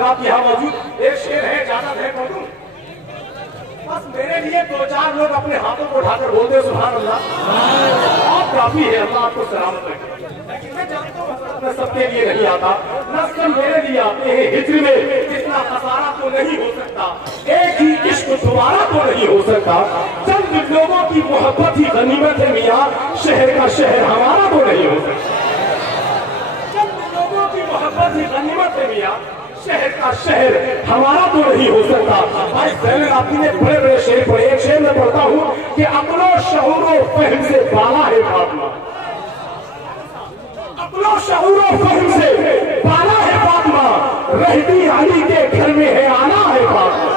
حضرات یہاں موجود ایک شعر ہے، اجازت ہے پڑھوں؟ بس میرے لیے 2-4 لوگ اپنے ہاتھوں کو اٹھا کر بولتے ہیں سبحان اللہ، اور کافی ہے، اللہ آپ کو سلامت رکھے۔ لیکن میں جانتا ہوں حضرت میں سب کے لیے نہیں آتا، نصر میرے لیے آتے ہیں۔ ہجر میں اتنا خسارہ تو نہیں ہو سکتا، ایک ہی عشق دوبارہ تو نہیں ہو سکتا، چند لوگوں کی محبت ہی غنیمت ہے میاں، شہر کا شہر ہمارا تو نہیں ہو سکتا، چند لوگوں کی محبت ہی غنیمت ہے میاں، شہر کا شہر ہمارا تو نہیں ہو سکتا۔ بھائی زین العابدین نے بڑے بڑے شعر پڑھے، ایک شعر میں پڑھتا ہوں کہ عقل و شعور و فہم سے بالا ہے فاطمہ، عقل و شعور و فہم سے بالا ہے فاطمہ، رہتی علی کے گھر میں ہے آنا ہے فاطمہ،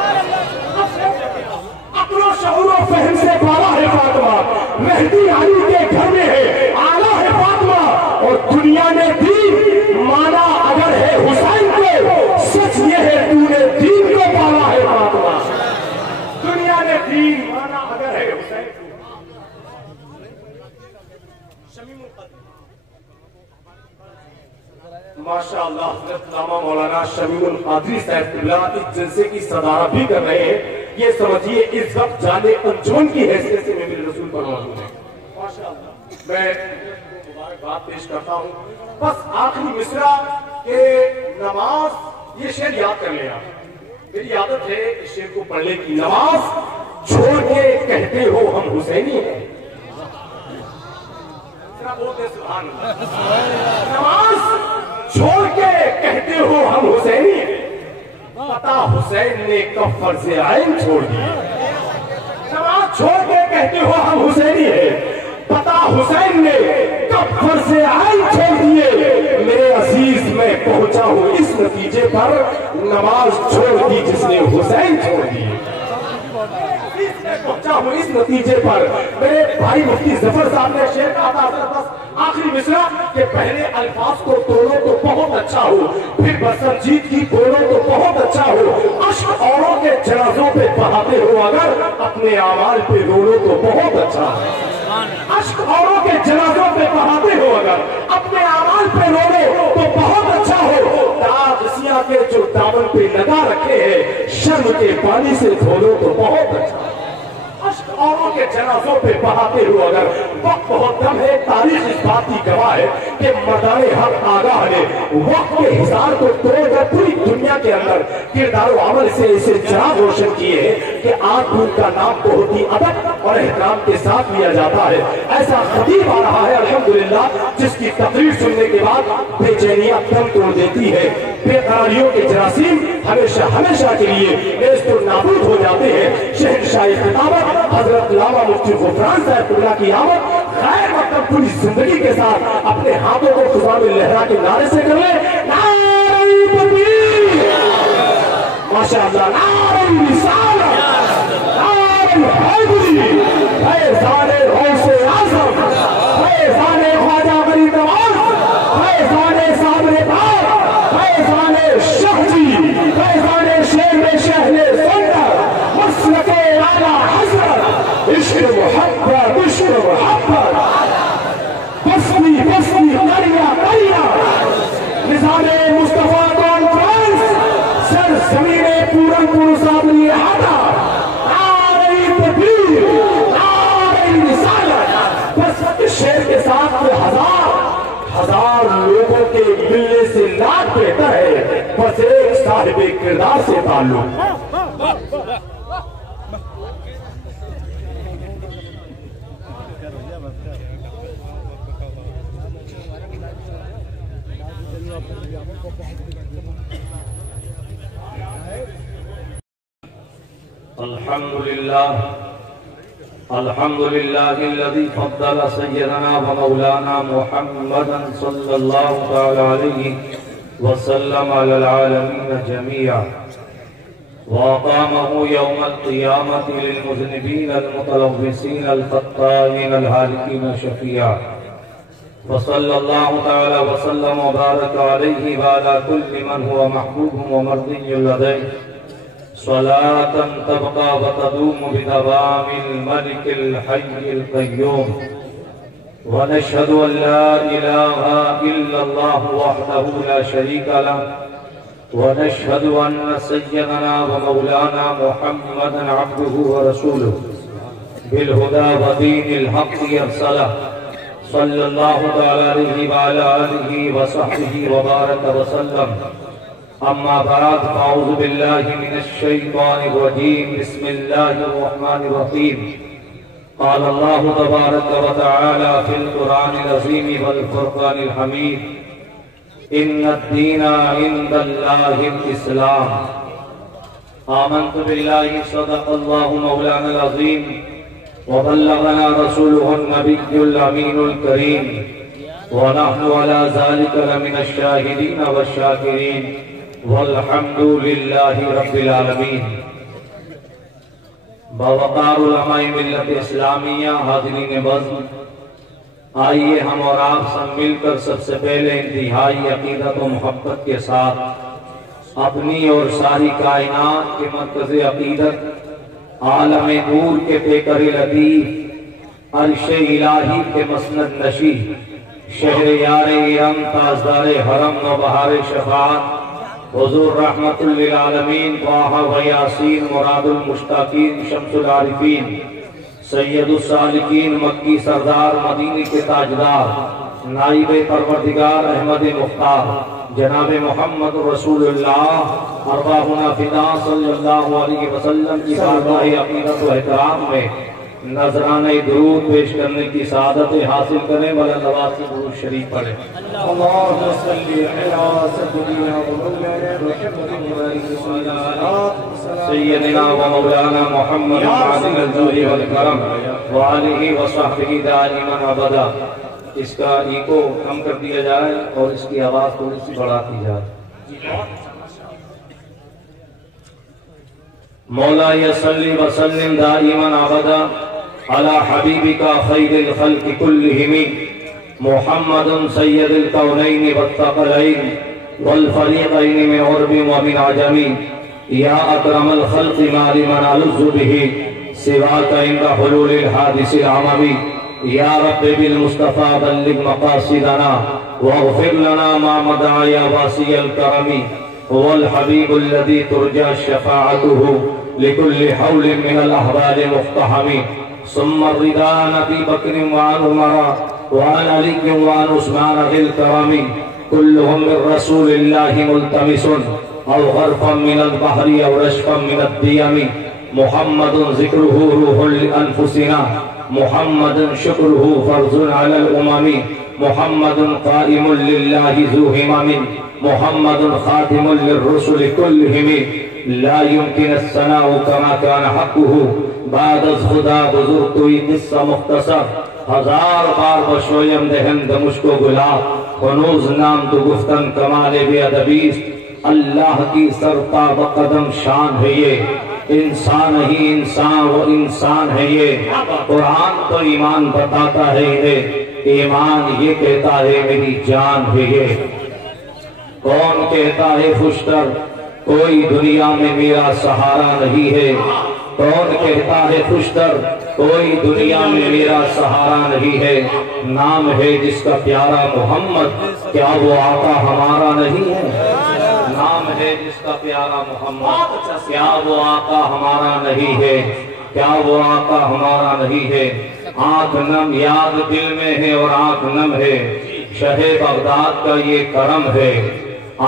عقل و شعور و فہم سے بالا ہے فاطمہ، رہتی علی کے گھر میں ہے آنا ہے فاطمہ، اور دنیا نے دین مانا اگر ہے حسین کو، سچ یہ ہے تو نے دین کو پالا ہے فاطمہ، دنیا نے دین مانا اگر ہے حسین کو۔ ماشاءاللہ حضرت علامہ مولانا شمیم القادری صاحب قبلہ اس جلسے کی صدارت بھی کر رہے ہیں، یہ سمجھیے اس وقت جانے انجمن کی حیثیت سے میرے رسول پر موجود ہے۔ ماشاءاللہ میں مبارکباد پیش کرتا ہوں۔ بس آخری مصرع کہ نماز، یہ شعر یاد کر لیں آپ، میری عادت ہے اس شعر کو پڑھنے کی، نماز چھوڑ کے کہتے ہو ہم حسینی ہیں، بولتے سبحان اللہ، نماز چھوڑ کے کہتے ہو ہم حسینی ہیں، پتہ حسین نے کب فرض عین چھوڑ دیے، نماز چھوڑ کے کہتے ہو ہم حسینی ہیں، پتہ حسین نے کب فرض عین چھوڑ دیے، میرے عزیز میں پہنچا ہوں اس نتیجے پر، نماز چھوڑ دی جس نے حسین چھوڑ دیے، پہنچا ہوں اس نتیجے پر۔ میرے بھائی مفتی ظفر صاحب نے شعر کہا تھا، بس آخری مصرع کہ پہلے الفاظ کو توڑو تو بہت اچھا ہو، پھر بسنجید کی توڑو تو بہت اچھا ہو، عشق اوروں کے جنازوں پہ بہاتے ہو اگر اپنے اعمال پہ رو لو تو بہت اچھا ہو، عشق اوروں کے جنازوں پہ بہاتے ہو اگر اپنے اعمال پہ رو لو تو بہت اچھا ہو، داغ سیاہ کے جو دامن پہ لگا رکھے ہیں شرم کے پانی سے دھو لو تو بہت اچھا ہو، عشق اوروں کے جنازوں پہ بہاتے ہو اگر وقت بہت کم ہے، تاریخ اس بات کی گواہ ہے کہ مردان حق آگاہ نے وقت کے حصار کو توڑ کر پوری دنیا کے اندر کردار و عمل سے اسے چراغ روشن کیے ہیں کہ آج ان کا نام بہت ہی ادب اور احترام کے ساتھ لیا جاتا ہے۔ ایسا خطیب آ رہا ہے الحمدللہ جس کی تقریر سننے کے بعد بے چینیاں دم توڑ دیتی ہے، بے قراریوں کے جراثیم ہمیشہ ہمیشہ کے لیے نیست و نابود ہو جاتے ہیں۔ شہنشاہ خطابت حضرت علامہ مفتی غفران صاحب قبلہ کی آمد خیر مقدم پوری زندگی کے ساتھ اپنے ہاتھوں کو خدا میں لہرا کے نعرے سے کر لیں، نعرہ تکبیر، ماشاءاللہ، نعرہ رسالت، نعرہ حیدری، فیضان غوث اعظم، فیضان خواجہ غریب نواز، فیضان صابر پاک، فیضان شاہ جی، فیضان شیر شہر سندر، مسلک اعلیٰ حضرت، عشق محبت، عشق محبت، بسمی بسمی قریہ قریہ، نظام مصطفیٰ کانفرنس، سر زمین پورن پور صابری احاطہ، نعرہ تکبیر، نعرہ رسالت۔ بس اس شعر کے ساتھ ہزار لوگوں کے ملنے سے لاکھ بہتر ہے بس ایک صاحب کردار سے تعلق۔ الحمد لله الذي فضل سيدنا ومولانا محمدا صلى الله تعالى عليه وسلم على العالمين جميعا، وأقامه يوم القيامة للمذنبين المتلوثين الخطائين الهالكين شفيعا، وصلى الله تعالى وسلم وبارك عليه وعلى كل من هو محبوب ومرضي لديه صلاة تبقى وتدوم بدوام الملك الحي القيوم، ونشهد أن لا إله إلا الله وحده لا شريك له ونشهد أن سيدنا ومولانا محمدا عبده ورسوله بالهدى ودين الحق أرسله صلى الله تعالى عليه وعلى آله وصحبه وبارك وسلم. أما بعد فأعوذ بالله من الشيطان الرجيم. بسم الله الرحمن الرحيم. قال الله تبارك وتعالى في القرآن العظيم والفرقان الحميد: إن الدين عند الله الإسلام. آمنت بالله صدق الله مولانا العظيم وبلغنا رسوله النبي الأمين الكريم ونحن على ذلك لمن الشاهدين والشاكرين والحمد لله رب العالمین. باوقار علماء ملت اسلامیہ، حاضرین بزم، آئیے ہم اور آپ سب مل کر سب سے پہلے انتہائی عقیدت و محبت کے ساتھ اپنی اور ساری کائنات کے مرکز عقیدت، عالم نور کے پیکر لطیف، عرش الہی کے مسند نشی، شہر یار ارم، تاجدار حرم و بہار شفاعت، حضور رحمت للعالمین، طٰہٰ و یاسین، مراد المشتاقین، شمس العارفین، سید السالکین، مکی سردار، مدینے کے تاجدار، نائب پروردگار احمد مختار، جناب محمد رسول اللہ ارواحنا فدا صلی اللہ علیہ وسلم کی بارگاہ عقیدت و احترام میں نذرانہ درود پیش کرنے کی سعادت حاصل کریں. والا نواز سے درود شریف پڑھیں. اللهم صل على سيدنا سیدنا و مولانا محمد عادل الجود والکرم وآلہ وصحبہ دائما ابدا. اس کا ایکو کم کر دیا جائے اور اس کی آواز تھوڑی سی بڑھا دی جائے. مولا صلی وسلم دائما ابدا علی حبیبک خیر الخلق کلہم محمد سید الکونین والثقلین والفریقین من عرب ومن عجم یا اکرم الخلق ما لمن الذ به سواک عند حلول الحادث العممی. یا رب بالمصطفى بلغ مقاصدنا واغفر لنا ما مضى يا واسع الكرم. هو الحبيب الذي ترجى شفاعته لكل حول من الأحوال مقتحم. ثم الرضا عن أبي بكر وعن عمر وعن علي وعن عثمان ذي الكرم. كلهم من رسول الله ملتمس أو غرفا من البحر أو رشفا من الديم. محمد ذكره روح لأنفسنا، محمد شكره فرض على الأمم. محمد قائم لله ذو همم، محمد خاتم للرسل كلهم. لا يمكن الثناء كما كان حقه بعد از خدا بزرگ کوئی قصہ مختصر. ہزار بار بشویم دہن دمش کو گلا خنوز نام تو گفتن کمال بے ادبیست. اللہ کی سرتا و قدم شان ہے یہ، انسان ہی انسان و انسان ہے یہ. قرآن تو ایمان بتاتا ہے یہ، ایمان یہ کہتا ہے میری جان ہے یہ. کون کہتا ہے خوشتر کوئی دنیا میں میرا سہارا نہیں ہے. کون کہتا ہے خوشتر کوئی دنیا میں میرا سہارا نہیں ہے. نام ہے جس کا پیارا محمد، کیا وہ آقا ہمارا نہیں ہے؟ نام ہے جس کا پیارا محمد، کیا وہ آقا ہمارا نہیں ہے؟ کیا وہ آقا ہمارا نہیں ہے؟ آنکھ نم یاد دل میں ہے اور آنکھ نم ہے، شہ بغداد کا یہ کرم ہے.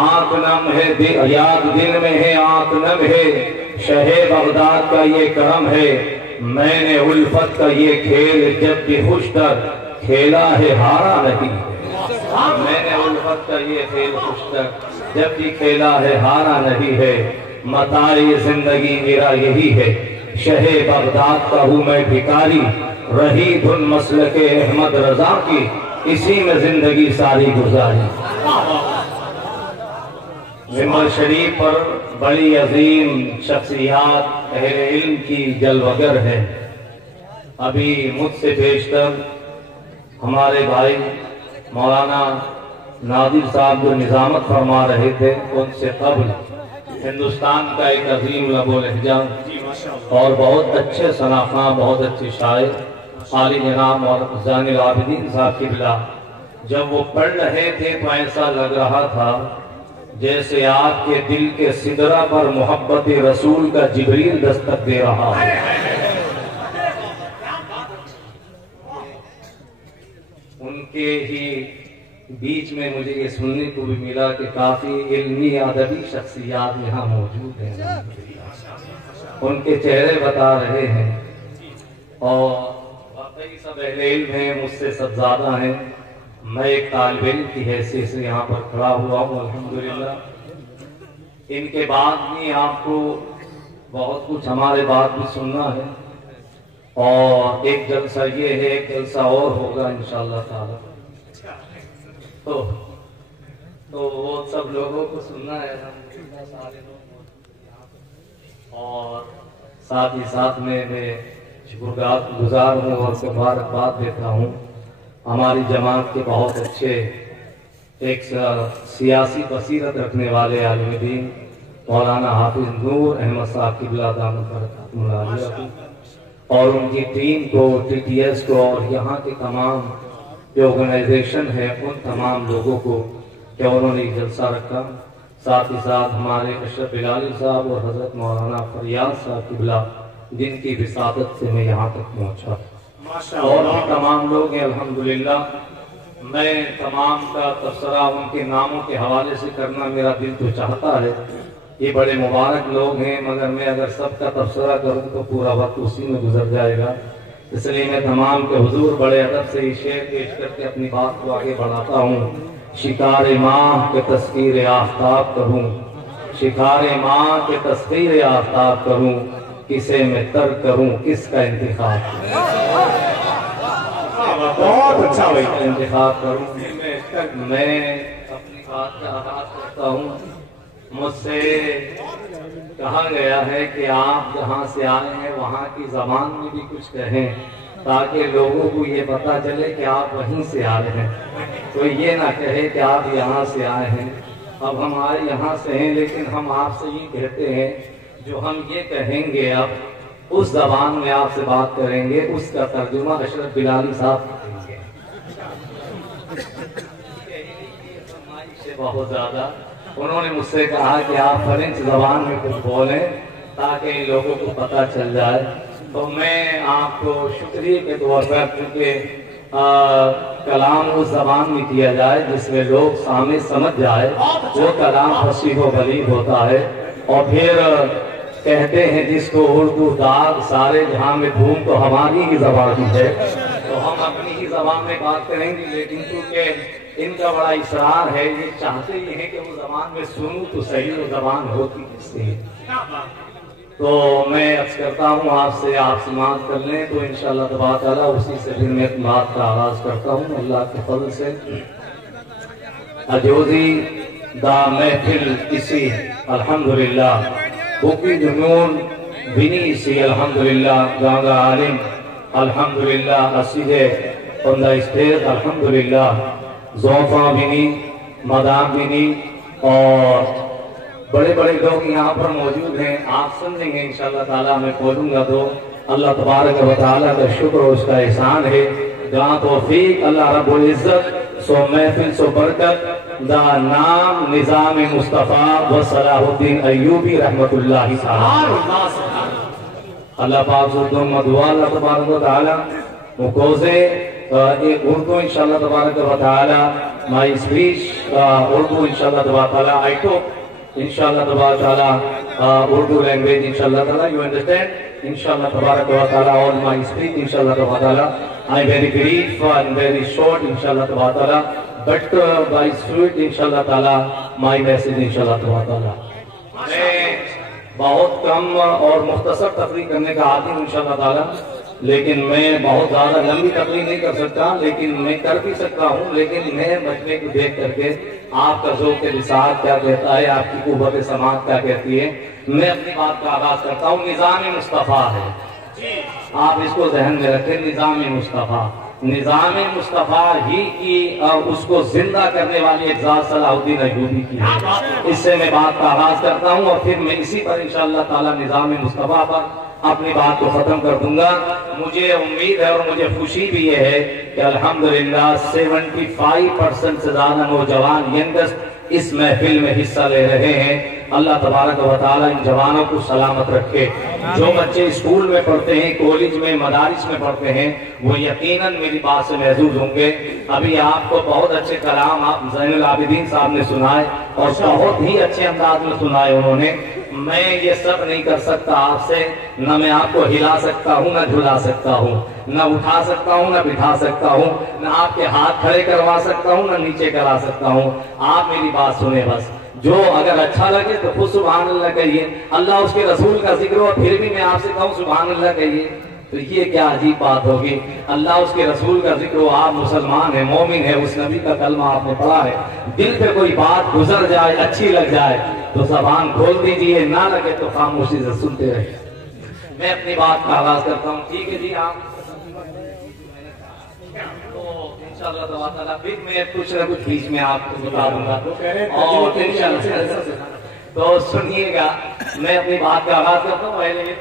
آنکھ نم ہے یاد دل میں ہے، آنکھ نم ہے، شہ بغداد کا یہ کرم ہے. میں نے الفت کا یہ کھیل جب بھی خوشتر کھیلا ہے ہارا نہیں. میں نے الفت کا یہ کھیل خوشتر جب بھی کھیلا ہے ہارا نہیں ہے. متاع زندگی میرا یہی ہے، شہ بغداد کا ہوں میں بھکاری. رہی دھن مسلک احمد رضا کی، اسی میں زندگی ساری گزاری. ممبر شریف پر بڑی عظیم شخصیات اہل علم کی جلوگر ہے. ابھی مجھ سے بیشتر ہمارے بھائی مولانا نادر صاحب جو نظامت فرما رہے تھے، ان سے قبل ہندوستان کا ایک عظیم لب و لہجہ اور بہت اچھے صنافہ، بہت اچھے شاعر عالی جناب اور زین العابدین صاحب قبلہ، جب وہ پڑھ رہے تھے تو ایسا لگ رہا تھا جیسے آپ کے دل کے سدرہ پر محبت رسول کا جبریل دستک دے رہا ہے۔ ان کے ہی بیچ میں مجھے یہ سننے کو بھی ملا کہ کافی علمی ادبی شخصیات یہاں موجود ہیں، ان کے چہرے بتا رہے ہیں اور واقعی سب اہل علم ہیں، مجھ سے سب زیادہ ہیں، میں ایک طالب علم کی حیثیت سے یہاں پر کھڑا ہوا ہوں الحمدللہ۔ ان کے بعد بھی آپ کو بہت کچھ ہمارے بعد بھی سننا ہے، اور ایک جلسہ یہ ہے، ایک جلسہ اور ہوگا انشاءاللہ تعالی، تو وہ سب لوگوں کو سننا ہے الحمدللہ، سارے لوگ، اور ساتھ ہی ساتھ میں شکر گزار ہوں اور مبارکباد دیتا ہوں ہماری جماعت کے بہت اچھے ایک سیاسی بصیرت رکھنے والے عالم دین مولانا حافظ نور احمد صاحب قبلہ دامت برکاتہ العالیہ اور ان کی ٹیم کو، ٹی ٹی ایس کو، اور یہاں کے تمام جو آرگنائزیشن ہے ان تمام لوگوں کو کہ انہوں نے جلسہ رکھا، ساتھ ہی ساتھ ہمارے اشرف بلالی صاحب اور حضرت مولانا فریاد صاحب قبلہ جن کی وساطت سے میں یہاں تک پہنچا، اور بھی تمام لوگ ہیں الحمدللہ۔ میں تمام کا تبصرہ ان کے ناموں کے حوالے سے کرنا میرا دل تو چاہتا ہے، یہ بڑے مبارک لوگ ہیں، مگر میں اگر سب کا تبصرہ کروں تو پورا وقت اسی میں گزر جائے گا، اس لیے میں تمام کے حضور بڑے ادب سے یہ شعر پیش کر کے اپنی بات کو آگے بڑھاتا ہوں۔ شکار ماہ کے تسخیر آفتاب کروں، شکار ماہ کے تسخیر آفتاب کروں، کسے میں تر کروں، کس کا انتخاب بہت اچھا بھائی، انتخاب کروں، میں اپنی بات کا آغاز کرتا ہوں۔ مجھ سے کہا گیا ہے کہ آپ جہاں سے آئے ہیں وہاں کی زبان میں بھی کچھ کہیں تاکہ لوگوں کو یہ پتا چلے کہ آپ وہیں سے آئے ہیں، کوئی یہ نہ کہے کہ آپ یہاں سے آئے ہیں۔ اب ہمارے یہاں سے ہیں لیکن ہم آپ سے یہ کہتے ہیں، جو ہم یہ کہیں گے اب اس زبان میں آپ سے بات کریں گے، اس کا ترجمہ اشرف بلالی صاحب کریں گے۔ بہت زیادہ انہوں نے مجھ سے کہا کہ آپ فرینچ زبان میں کچھ بولیں تاکہ لوگوں کو پتہ چل جائے، تو میں آپ کو شکریہ کے طور پر، کیونکہ کلام اس زبان میں کیا جائے جس میں لوگ سامنے سمجھ جائے، وہ کلام فصیح و بلیغ ہوتا ہے۔ اور پھر کہتے ہیں جس کو اردو داغ سارے جہاں میں دھوم، تو ہماری ہی زبان ہے، تو ہم اپنی ہی زبان میں بات کریں گے، لیکن کیونکہ ان کا بڑا اصرار ہے، یہ چاہتے ہی ہیں کہ وہ زبان میں سنوں تو صحیح وہ زبان ہوتی کس سے، تو میں عرض کرتا ہوں آپ سے سماعت کر لیں، تو انشاءاللہ تبارک تعالیٰ اسی سے پھر میں بات کا آغاز کرتا ہوں اللہ کے فضل سے۔ اجوزی دا محفل کسی الحمدللہ، بوکی جنون بنی سی الحمدللہ، گانگا عالم الحمدللہ، اسیدے on the stage الحمدللہ، زوفا بنی، مدام بنی، اور بڑے بڑے لوگ یہاں پر موجود ہیں، آپ سمجھیں گے انشاءاللہ تعالیٰ، میں بولوں گا تو اللہ تبارک و تعالیٰ کا شکر اور اس کا احسان ہے، جہاں توفیق اللہ رب العزت، سو محفل سو برکت، دا نام نظام مصطفیٰ و صلاح الدین ایوبی رحمت اللہ تعالیٰ، اللہ پاک زردوں مدعا اللہ تبارک و تعالیٰ، مکوزے اردو انشاءاللہ تبارک و تعالیٰ، my speech اردو انشاءاللہ تبارک و تعالیٰ، I talk انشاءاللہ تبارک و تعالیٰ اردو language انشاءاللہ تعالیٰ، you understand انشاءاللہ تبارک و تعالیٰ all my speech انشاءاللہ تبارک و تعالیٰ، I'm very brief and very short انشاءاللہ تبارک و تعالیٰ، but by sweet انشاءاللہ تعالیٰ my message انشاءاللہ تبارک و تعالیٰ۔ میں بہت کم اور مختصر تقریر کرنے کا عادی ہوں انشاءاللہ تعالیٰ، لیکن میں بہت زیادہ لمبی تقریر نہیں کر سکتا، لیکن میں کر بھی سکتا ہوں، لیکن میں مجمع کو دیکھ کر کے آپ کا ذوق لسان کیا کہتا ہے، آپ کی قوت سماعت کیا کہتی ہے، میں اپنی بات کا آغاز کرتا ہوں۔ نظام مصطفیٰ ہے، آپ اس کو ذہن میں رکھیں، نظام مصطفیٰ، نظام مصطفیٰ ہی کی اس کو زندہ کرنے والی اجزا صلاح الدین ایوبی کی ہے، اس سے میں بات کا آغاز کرتا ہوں، اور پھر میں اسی پر انشاءاللہ تعالیٰ نظام مصطفیٰ پر اپنی بات کو ختم کر دوں گا۔ مجھے امید ہے اور مجھے خوشی بھی یہ ہے کہ الحمدللہ 75% سے زیادہ نوجوان ینگسٹ اس محفل میں حصہ لے رہے ہیں، اللہ تبارک و تعالیٰ ان جوانوں کو سلامت رکھے۔ جو بچے اسکول میں پڑھتے ہیں، کالج میں، مدارس میں پڑھتے ہیں، وہ یقیناً میری بات سے محظوظ ہوں گے۔ ابھی آپ کو بہت اچھے کلام آپ زین العابدین صاحب نے سنائے اور بہت ہی اچھے انداز میں سنائے انہوں نے۔ میں یہ سب نہیں کر سکتا آپ سے، نہ میں آپ کو ہلا سکتا ہوں، نہ جھلا سکتا ہوں، نہ اٹھا سکتا ہوں، نہ بٹھا سکتا ہوں، نہ آپ کے ہاتھ کھڑے کروا سکتا ہوں، نہ نیچے کرا سکتا ہوں۔ آپ میری بات سنیں بس، جو اگر اچھا لگے تو خود سبحان اللہ کہیے، اللہ اس کے رسول کا ذکر ہو، پھر بھی میں آپ سے کہوں سبحان اللہ کہیے، تو یہ کیا عجیب بات ہوگی۔ اللہ اس کے رسول کا ذکر ہو، آپ مسلمان ہیں، مومن ہیں، اس نبی کا کلمہ آپ نے پڑھا ہے، دل پہ کوئی بات گزر جائے، اچھی لگ جائے تو زبان کھول دیجئے، نہ لگے تو خاموشی سے سنتے رہے۔ میں اپنی بات کا آغاز کرتا ہوں، ٹھیک ہے جی؟ آپ انشاءاللہ تعالیٰ پھر میں کچھ نہ کچھ بیچ میں آپ کو بتا دوں گا، اور انشاءاللہ تو سنیے گا۔ میں اپنی بات کا آغاز کرتا ہوں، پہلے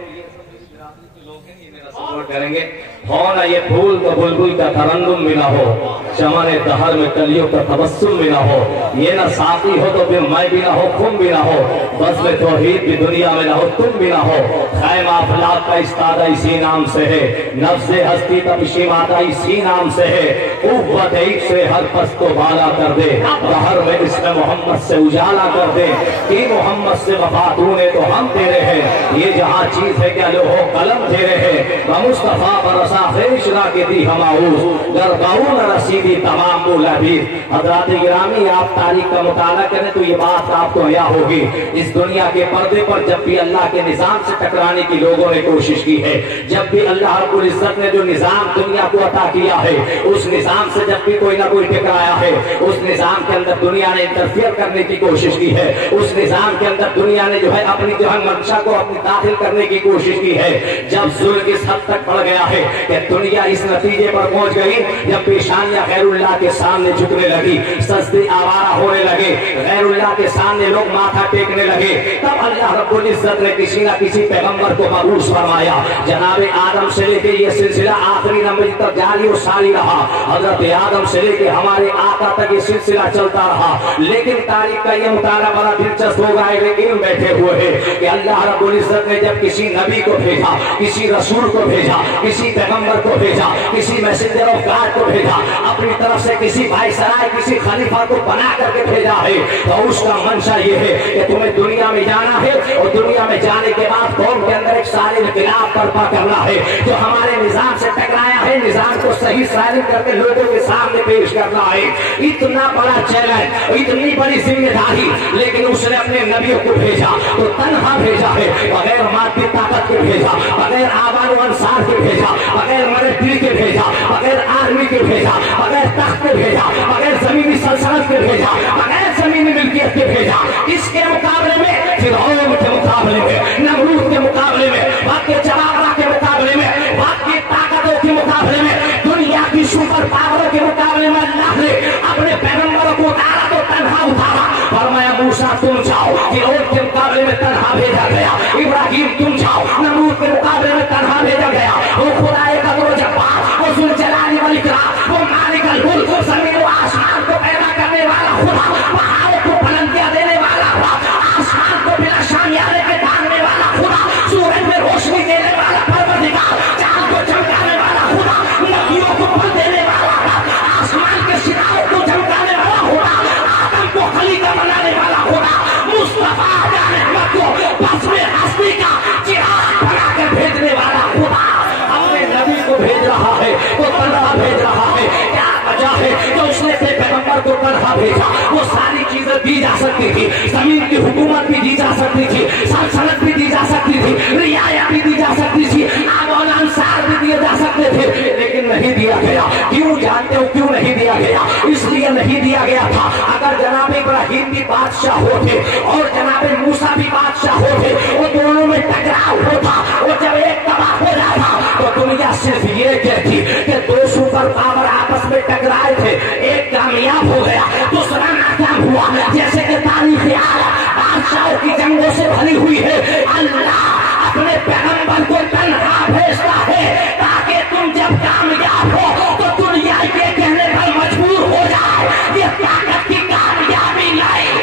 سپورٹ کریں گے۔ ہو نہ یہ پھول تو بلبل کا ترنم بھی نہ ہو، چمن دہر میں کلیوں کا تبسم بھی نہ ہو، یہ نہ ساقی ہو تو پھر میں بھی نہ ہو، تم بھی نہ ہو، بس میں توحید بھی دنیا میں نہ ہو، تم بھی نہ ہو۔ خیمہ افلاک کا استادہ اسی نام سے ہے، نفس ہستی تب شیماتہ اسی نام سے ہے، قوت عشق سے ہر پست کو بالا کر دے، بہر میں اسم محمد سے اجالا کر دے، کہ محمد سے وفا تونے تو ہم تیرے ہیں، یہ جہاں چیز ہے کیا لوح و قلم تیرے ہیں، مصطفیٰ برسا خیش را کے دی ہماؤز گرگاؤں رسیدی تمام مولابیر۔ حضرات گرامی، آپ تاریخ کا مطالعہ کریں تو یہ بات آپ کو حیا ہوگی، اس دنیا کے پردے پر جب بھی اللہ کے نظام سے ٹکرانے کی لوگوں نے کوشش کی ہے، جب بھی اللہ رب العزت نے جو نظام دنیا کو عطا کیا ہے، اس نظام سے جب بھی کوئی نہ کوئی ٹکرایا ہے، اس نظام کے اندر دنیا نے انٹرفیئر کرنے کی کوشش کی ہے، اس نظام کے اندر دنیا نے اپنی منشا کو اپنی داخل کرنے کی کوشش کی ہے۔ جب ظلم اس حد تک بڑھ گیا ہے کہ دنیا اس نتیجے پر پہنچ گئی، جب پیشانیاں غیر اللہ کے سامنے جھکنے لگی، سجدے آوارہ ہونے لگے، غیر اللہ کے سامنے لوگ ماتھا ٹیکنے لگے، تب اللہ رب العزت نے کسی نہ کسی پیغمبر کو مبعوث فرمایا۔ جناب آدم سے لے کے یہ سلسلہ آخری نمبر تک جاری و ساری رہا، حضرت آدم سے لے کے ہمارے آقا تک یہ سلسلہ چلتا رہا۔ لیکن تاریخ کا یہ مطالعہ بڑا دلچسپ ہوگا، لیکن بیٹھے ہوئے ہیں کہ اللہ رب العزت نے جب کسی نبی کو بھیجا، کسی رسول کو بھیجا، کسی پیغمبر کو بھیجا، کسی میسنجر آف گاڈ کو بھیجا، اپنی طرف سے کسی وائسرائے، کسی خلیفہ کو بنا کر کے بھیجا ہے، تو اس کا منشا یہ ہے کہ تمہیں دنیا میں جانا ہے، اور دنیا میں جانے کے بعد قوم کے اندر ایک سارے انقلاب برپا کرنا ہے، جو ہمارے نظام سے ٹکرایا ہے، نظام کو صحیح سالم کر کے لوگوں کے سامنے پیش کرنا ہے۔ اتنا بڑا چیلنج، اتنی بڑی ذمہ داری، لیکن اس نے اپنے نبیوں کو بھیجا تو تنہا بھیجا ہے، بغیر مادی طاقت کے بھیجا، بغیر آبان و انصار کے بھیجا، بغیر ملٹری کے بھیجا، بغیر آرمی کے بھیجا، بغیر تخت کے بھیجا، بغیر زمینی سلطنت کے بھیجا، بغیر زمینی ملکیت کے بھیجا۔ اس کے مقابلے میں فرعون کے مقابلے میں، نمرود کے مقابلے میں، وقت کے جبابرہ کے مقابلے میں، وقت کی طاقتوں کے مقابلے میں، دنیا کی سپر پاوروں کے مقابلے میں اللہ نے اپنے پیغمبروں کو اتارا تو تنہا اتارا۔ فرمایا موسیٰ تم جاؤ، فرعون کے مقابلے میں تنہا بھیجا گیا، ابراہیم تم جاؤ، نمرود کے مقابلے میں تنہا بھیجا گیا۔ وہ خدائے قدر و جبار، وہ ذوالجلال والاکرام، وہ مالک الملک، وہ زمین و آسمان کو پیدا کرنے والا خدا، پہاڑوں کو بلندیاں دینے والا خدا، آسمان کو بلا شامیانے کے ڈالنے والا خدا، سورج میں روشنی دینے والا پروردگار، چاند کو چمکانے والا خدا، ندیوں کو پھل دینے والا خدا، آسمان کے ستاروں کو چمکانے والا خدا، آدم کو خلیفہ بنانے والا خدا، مصطفیٰ احمد کو بس میں ہستی کا چراغ بنا کر بھیجنے والا خدا اپنے نبی کو بھیج رہا ہے تو تنہا بھیج رہا ہے۔ کیا وجہ ہے کہ اس نے اپنے پیغمبر کو تنہا بھیجا؟ وہ ساری چیزیں دی جا سکتی تھی، زمین کی حکومت بھی دی جا سکتی تھی، سلطنت بھی دی جا سکتی تھی، رعایا بھی دی جا سکتی تھی، آبان انصار بھی دیے جا سکتے تھے، لیکن نہیں دیا گیا۔ کیوں جانتے ہو کیوں نہیں دیا گیا؟ اس لیے نہیں دیا گیا تھا، اگر جناب ابراہیم بھی بادشاہ ہوتے اور جناب موسیٰ بھی بادشاہ ہوتے، وہ دونوں میں ٹکراؤ ہوتا، وہ جب ایک تباہ ہو جاتا تو دنیا صرف یہ کہتی کہ دو سپر پاور آپس میں ٹکرائے تھے، ایک کامیاب ہو گیا، دوسرا ناکام ہوا۔ جیسے کہ تاریخ بادشاہوں کی جنگوں سے بھری ہوئی ہے، اللہ اپنے پیغمبر کو تنہا بھیجتا ہے تاکہ تم جب کامیاب ہو تو دنیا یہ کہنے پر مجبور ہو جائے یہ طاقت کی کامیابی نہیں،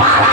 12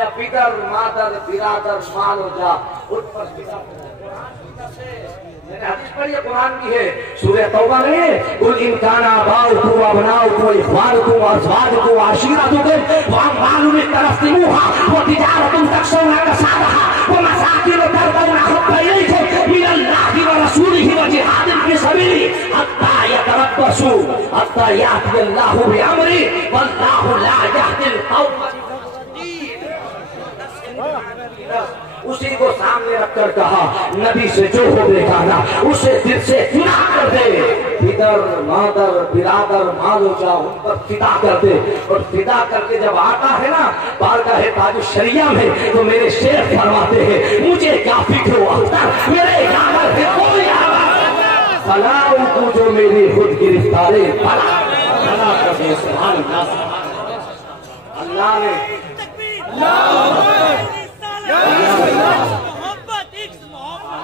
فرمایا بدر مادر برادر مال و جا، ان پر فدا میں نے حدیث پڑھی ہے، قرآن کی ہے، سورہ توبہ میں قل ان کان آباؤکم وابناؤکم واخوانکم وازواجکم وعشیرتکم واموال اقترفتموها وتجارة تخشون کسادها ومساکن ترضونها احب الیکم من اللہ ورسولہ وجہاد فی سبیلہ حتی یتربصوا حتی یأتی اللہ بامرہ واللہ لا یہدی القوم الفاسقین۔ اسی کو سامنے رکھ کر کہا نبی سے جو ہو بیگانہ اسے دل سے فدا کر دے، پدر مادر برادر مال و جا ان پر فدا کر دے۔ اور فدا کر کے جب آتا ہے نا بارگاہ تاج الشریعہ میں تو میرے شیخ فرماتے ہیں مجھے کیا فکر و اختر میرے یار ہے کوئی آواز فلاں کو جو میری خود گرفتارے بنا کر دے۔ سبحان اللہ، اللہ نے محبت ایک محبت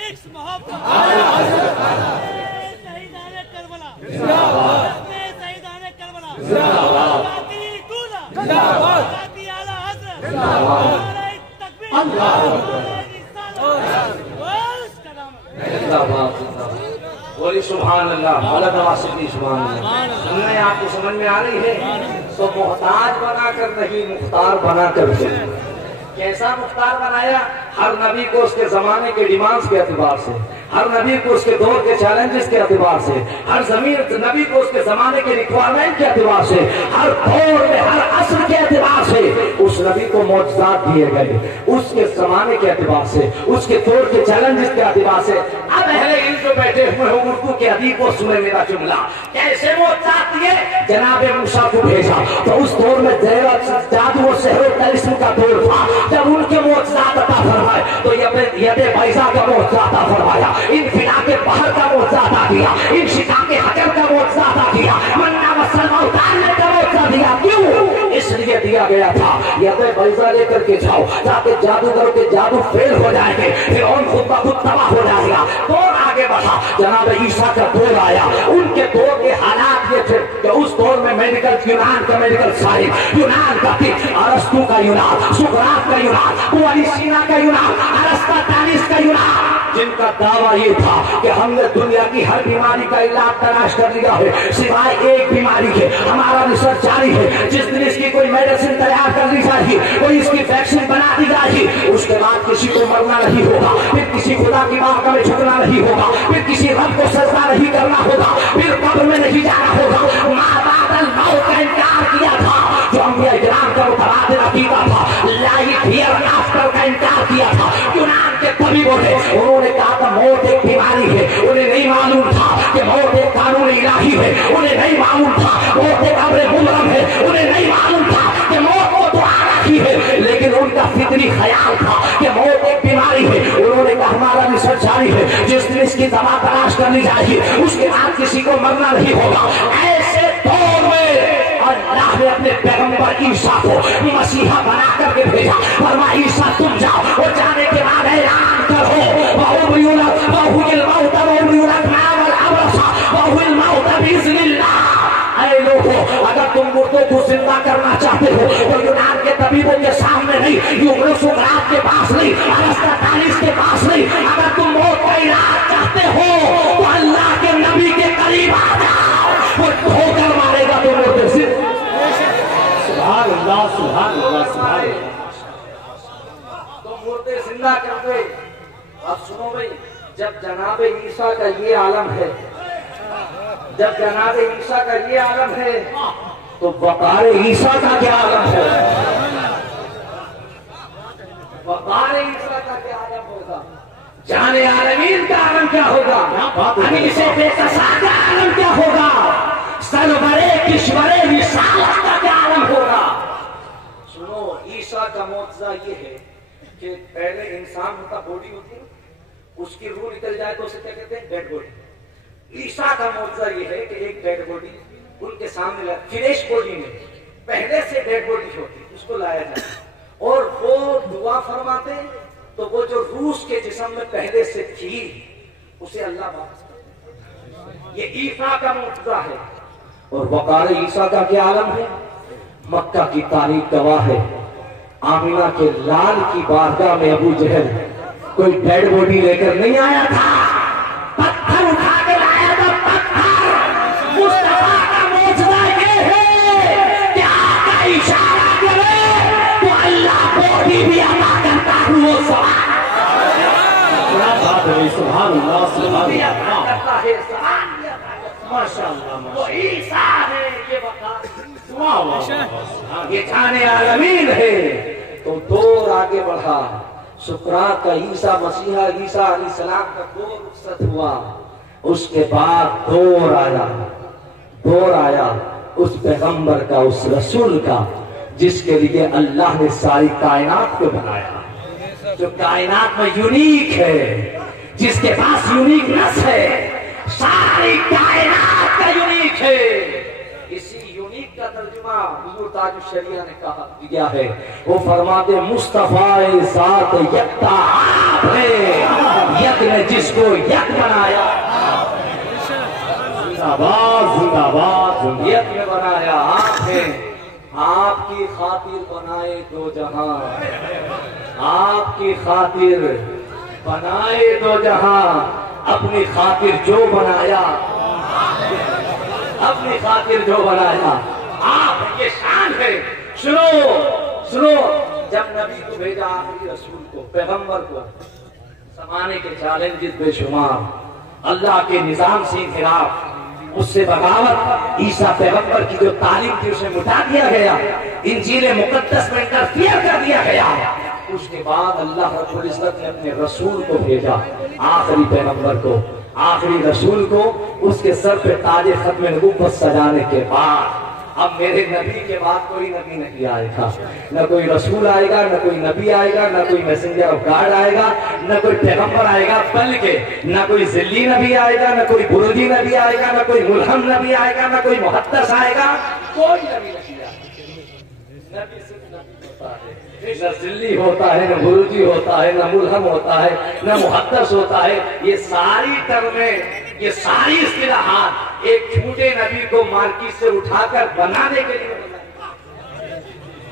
ایک محبت شہیدان کربلا شہیدان کربلا ذاتی اعلی حضرت بولی سبحان اللہ، حالت واسطی سبحان اللہ۔ سننے آپ کو سمجھ میں آ رہی ہے تو محتاج بنا کر نہیں مختار بنا کر دے۔ کیسا مختار بنایا؟ ہر نبی کو اس کے زمانے کے ڈیمانڈز کے اعتبار سے، ہر نبی کو اس کے دور کے چیلنجز کے اعتبار سے، ہر نبی کو اس کے زمانے کے ریکوائرمنٹ کے اعتبار سے، ہر دور میں ہر عصر کے اعتبار سے اس نبی کو معجزات دیے گئے، اس کے زمانے کے اعتبار سے، اس کے دور کے چیلنجز کے اعتبار سے۔ اب اہل علم جو بیٹھے ہوئے ہیں اردو کے ادیب کو سنے میرا جملہ، کیسے معجزات دیے؟ جناب موسیٰ کو بھیجا تو اس دور میں جادو و سحر و طلسم کا دور تھا، جب ان کے معجزات عطا فرمائے تو ید بیضا کا معجزہ عطا فرمایا، انفلا کے بحر کا معجزہ عطا کیا، انشقاق کے حجر کا معجزہ عطا کیا، منہ وسلویٰ اتارنے کا معجزہ دیا۔ کیوں؟ اس لیے دیا گیا تھا ید بیضا لے کر کے جاؤ تاکہ جادوگروں کے جادو فیل ہو جائیں گے، فرعون خود بخود تباہ ہو جائے گا۔ دور آگے بڑھا، جناب عیسیٰ کا دور آیا، ان کے دور کے حالات یہ تھے کہ اس دور میں میڈیکل یونان کا میڈیکل سائنس، یونان کا طب، ارسطو کا یونان، سقراط کا یونان، ابن سینا کا یونان، ارسطاطالس کا یونان، جن کا دعویٰ یہ تھا کہ ہم نے دنیا کی ہر بیماری کا علاج تلاش کر لیا ہے سوائے ایک بیماری کے، ہمارا ریسرچ جاری ہے، جس دن اس کی کوئی میڈیسن تیار کر لی جائے گی، کوئی اس کی ویکسین بنا دی جائے گی، اس کے بعد کسی کو مرنا نہیں ہوگا، پھر کسی خدا کی بارگاہ میں جھکنا نہیں ہوگا، پھر کسی رب کو سجدہ نہیں کرنا ہوگا، پھر قبر میں نہیں جانا ہوگا۔ ما بعد الموت کا انکار کیا تھا جو انبیاء کرام کا متبادل عقیدہ تھا، لائف ہیئر آفٹر کا انکار کیا تھا یونان کے طبیبوں نے۔ انہوں نے کہا تھا موت ایک بیماری ہے، انہیں نہیں معلوم تھا کہ موت ایک قانون الہی ہے، انہیں نہیں معلوم تھا موت ایک امر مبرم ہے، انہیں نہیں معلوم تھا کہ موت کو تو آنا ہی ہے، لیکن ان کا فطری خیال تھا کہ موت ایک بیماری ہے۔ انہوں نے کہا ہمارا ریسرچ جاری ہے، جس دن اس کی دوا تلاش کر لی جائے گی اس کے بعد کسی کو مرنا نہیں ہوگا۔ ایسے دور میں اللہ نے اپنے پیغمبر عیسیٰ کو مسیحا بنا کر کے بھیجا، فرمایا عیسیٰ تم جاؤ اور جانے کے بعد اعلان کرو اے لوگوں اگر تم مردوں کو زندہ کرنا چاہتے ہو تو یونان کے طبیبوں کے سامنے نہیں، سقراط کے پاس نہیں، ارسطاطالس کے پاس نہیں، اگر تم موت کا علاج چاہتے ہو تو اللہ کے نبی کے قریب آ جاؤ، وہ ٹھوکر مارے گا تو مردے سے۔ سبحان اللہ سبحان اللہ سبحان اللہ، تو مردے زندہ کر دے۔ اب سنو بھائی، جب جناب عیسیٰ کا یہ عالم ہے، جب جناب عیسیٰ کا یہ عالم ہے تو وقار عیسیٰ کا کیا عالم ہے؟ وقار عیسیٰ کا کیا عالم ہوگا؟ جان عالمین کا عالم کیا ہوگا؟ حدیث بے قصا کا عالم کیا ہوگا؟ سرورے کشورے رسالت کا کیا عالم ہوگا؟ سنو، عیسیٰ کا معجزہ یہ ہے کہ پہلے انسان ہوتا، باڈی ہوتی ہے، اس کی روح نکل جائے تو اسے کیا کہتے ہیں؟ Dead body. عیسیٰ کا معجزہ یہ ہے کہ ایک ڈیڈ باڈی ان کے سامنے فریش باڈی میں پہلے سے ڈیڈ باڈی ہوتی اس کو لایا جائے اور وہ دعا فرماتے تو وہ جو روح کے جسم میں پہلے سے تھی اسے اللہ واپس کرتا۔ یہ عیسیٰ کا معجزہ ہے۔ اور وقار عیسیٰ کا کیا عالم ہے؟ مکہ کی تاریخ گواہ ہے، آمینہ کے لال کی بارگاہ میں ابو جہل کوئی ڈیڈ باڈی لے کر نہیں آیا تھا، پتھر اٹھا کے لایا تھا، پتھر۔ مصطفیٰ کا معجزہ یہ ہے کہ آقا اشارہ کرے تو اللہ باڈی بھی عطا کرتا ہے، وہ سبحان اللہ، سبحان اللہ، ماشاء اللہ، وہ عیسیٰ ہے، یہ بتا یہ جانے عالمین ہے۔ تو دور آگے بڑھا، سقراط کا عیسیٰ مسیحا عیسیٰ علیہ السلام کا دور رخصت ہوا، اس کے بعد دور آیا اس پیغمبر کا، اس رسول کا جس کے لیے اللہ نے ساری کائنات کو بنایا، جو کائنات میں یونیک ہے، جس کے پاس یونیکنس ہے، ساری کائنات کا یونیک ہے۔ اسی یونیک کا ترجمہ حضور تاج الشریعہ نے کہا دیا ہے، وہ فرماتے مصطفیٰ ذات یکتا آپ ہے، یک نے جس کو یک بنایا، زندہ باد، یک نے بنایا آپ ہے، آپ کی خاطر بنائے دو جہاں، آپ کی خاطر بنائے دو جہاں، اپنی خاطر جو بنایا، اپنی خاطر جو بنایا آپ، یہ شان ہے۔ سنو، جب نبی کو بھیجا، آخری رسول کو، پیغمبر کو، زمانے کے چیلنجز بے شمار، اللہ کے نظام سے خلاف، اس سے بغاوت، عیسیٰ پیغمبر کی جو تعلیم تھی اسے مٹا دیا گیا، انجیل مقدس میں انٹرفیئر کر دیا گیا۔ اس کے بعد اللہ رب العزت نے اپنے رسول کو بھیجا، آخری پیغمبر کو، آخری رسول کو، اس کے سر پہ تاج ختم نبوت سجانے کے بعد اب میرے نبی کے بعد کوئی نبی نہیں آئے گا، نہ کوئی رسول آئے گا، نہ کوئی نبی آئے گا، نہ کوئی میسنجر آف گاڈ آئے گا، نہ کوئی پیغمبر آئے گا، بلکہ نہ کوئی ذلی نبی آئے گا، نہ کوئی بروجی نبی آئے گا، نہ کوئی ملہم نبی آئے گا، نہ کوئی محدث آئے گا، کوئی نبی نہیں آئے گا۔ نبی صرف نبی ہوتا ہے، نہ ذلی ہوتا ہے، نہ بروجی ہوتا ہے، نہ ملہم ہوتا ہے، نہ محدث ہوتا ہے۔ یہ ساری ٹرمیں، یہ ساری اصطلاحات ایک جھوٹے نبی کو مارکیٹ سے اٹھا کر بنانے کے لیے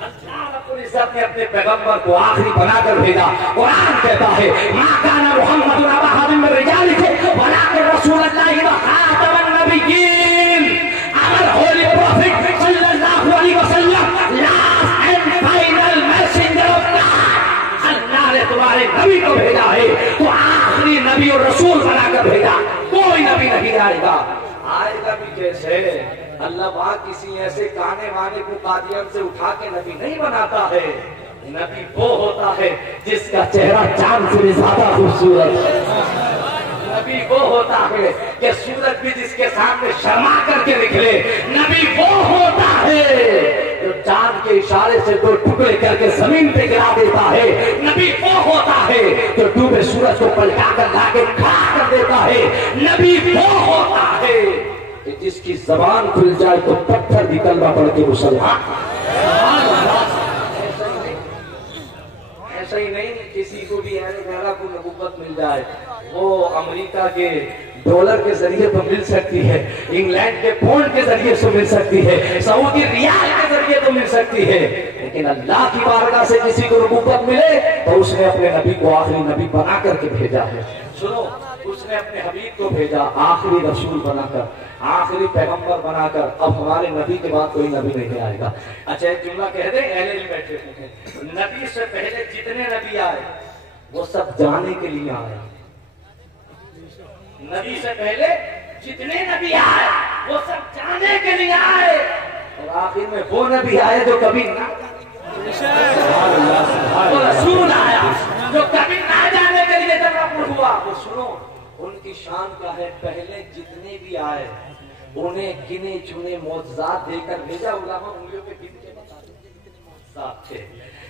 اللہ رب العزت نے اپنے پیغمبر کو آخری بنا کر بھیجا۔ قرآن کہتا ہے ما کان محمد ابا احد من رجالکم ولکن رسول اللہ وخاتم النبیین۔ اگر ہولی پروفٹ صلی اللہ علیہ وسلم last and final messenger of God, اللہ نے تمہارے نبی کو بھیجا ہے تو آخری نبی اور رسول بنا کر بھیجا، کوئی نبی نہیں آئے گا۔ آئے گا بھی جیسے اللہ وہاں کسی ایسے کانے وانے کو قادیان سے اٹھا کے نبی نہیں بناتا ہے۔ نبی وہ ہوتا ہے جس کا چہرہ چاند سے بھی زیادہ خوبصورت ہے۔ نبی وہ ہوتا ہے کہ سورج بھی جس کے سامنے شرما کر کے نکلے۔ نبی وہ ہوتا ہے جو چاند کے اشارے سے دو ٹکڑے کر کے زمین پہ گرا دیتا ہے۔ نبی وہ ہوتا ہے جو ڈوبے سورج کو پلٹا کر لا کے کھڑا کر دیتا ہے۔ نبی وہ ہوتا ہے کہ جس کی زبان کھل جائے تو پتھر بھی کلمہ پڑھ کے مسلمان۔ ایسا ہی نہیں کسی کو بھی کو نبوت مل جائے، وہ امریکہ کے ڈالر کے ذریعے تو مل سکتی ہے، انگلینڈ کے پاؤنڈ کے ذریعے سے مل سکتی ہے، سعودی ریال کے ذریعے تو مل سکتی ہے، لیکن اللہ کی بارگاہ سے کسی کو نبوت ملے تو اس نے اپنے نبی کو آخری نبی بنا کر کے بھیجا ہے۔ سنو، اس نے اپنے حبیب کو بھیجا آخری رسول بنا کر، آخری پیغمبر بنا کر۔ اب ہمارے نبی کے بعد کوئی نبی نہیں آئے گا۔ اچھا ایک جملہ کہہ دیں، اہل علم بیٹھے ہیں، نبی سے پہلے جتنے نبی آئے وہ سب جانے کے لیے آئے۔ نبی سے پہلے جتنے نبی آئے وہ سب جانے کے لیے آئے، اور آخر میں وہ نبی آئے جو کبھی نہ وہ رسول آیا جو کبھی نہ جانے کے لیے جب ہوا۔ وہ سنو ان کی شان کا ہے، پہلے جتنے بھی آئے انہیں گنے چنے معجزات دے کر بھیجا۔ علماء انگلیوں پہ گن کے بتا دیتے کتنے معجزات تھے،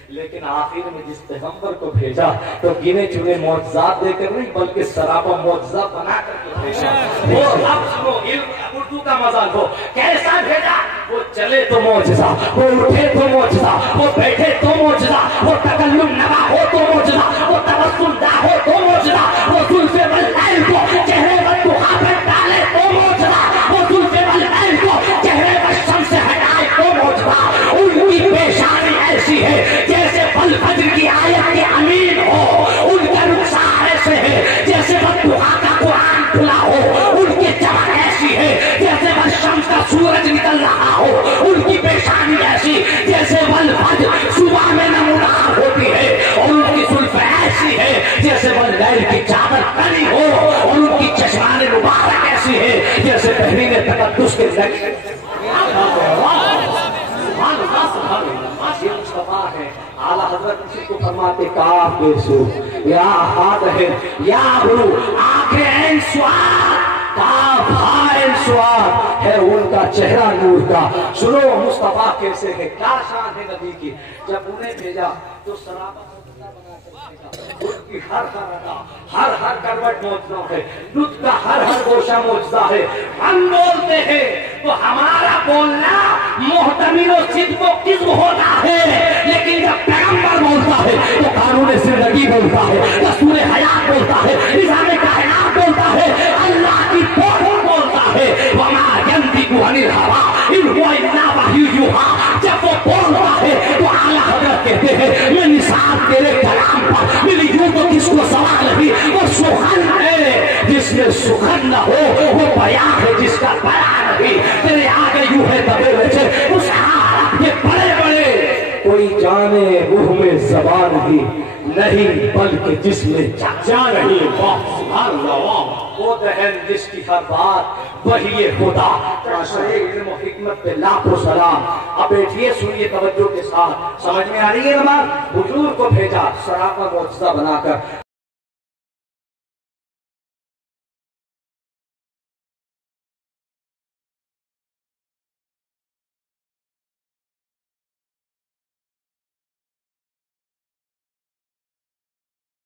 لیکن آخر میں جس پیغمبر کو بھیجا تو گنے چنے معجزات دے کر نہیں بلکہ سراپا معجزہ بنا کر کے بھیجا۔ وہ اب سنو علم اردو کا مزہ ہو، کیسا بھیجا؟ وہ چلے تو معجزہ، وہ اٹھے تو معجزہ، وہ بیٹھے تو معجزہ، وہ تکلم نوا ہو تو معجزہ، وہ تبسم دہ ہو تو معجزہ، وہ زلف واللیل کو چہرے پر دخا پر ڈالے تو معجزہ، وہ زلف واللیل کو چہرے پر شمس ہٹائے تو معجزہ۔ حضرت کسی کو فرماتے کاف بیسو یا ہاتھ ہے یا ہو آنکھیں عین سواد کاف ہائن سواد ہے ان کا چہرہ نور کا. سنو مصطفیٰ کیسے ہے، کیا شان ہے نبی کی. جب انہیں بھیجا تو سرابہ ان کی ہر ہر کروٹ موجزہ ہے، لطف کا ہر گوشہ موجزہ ہے. ہم بولتے ہیں تو ہمارا بولنا محتمل و صدق و کذب ہوتا ہے، لیکن جب پیغمبر بولتا ہے تو قانون زندگی بولتا ہے، دستور حیات بولتا ہے، نظام کائنات بولتا ہے، اللہ کی توحید بولتا ہے. وما ينطق عن الهوى ان هو الا وحی یوحی. جب وہ بولتا ہے تو اعلیٰ حضرت کہتے ہیں میں نثار تیرے کلام پر میری یوں تو کس کو سوال نہیں. وہ سخن ہے جس میں سخن نہ ہو، وہ بیان ہے جس کا بیان نہیں. تیرے آگے یوں ہے دبے بچے اس یہ بڑے بڑے کوئی جانے منہ میں زبان ہی نہیں بلکہ جس میں جان نہیں. سبحان اللہ. وہ دہن جس کی ہر بات وہی خدا. علم و حکمت پہ لاکھوں سلام. اب بیٹھیے سنیے توجہ کے ساتھ. سمجھ میں آ رہی ہے نماز. حضور کو بھیجا سراپا معجزہ بنا کر.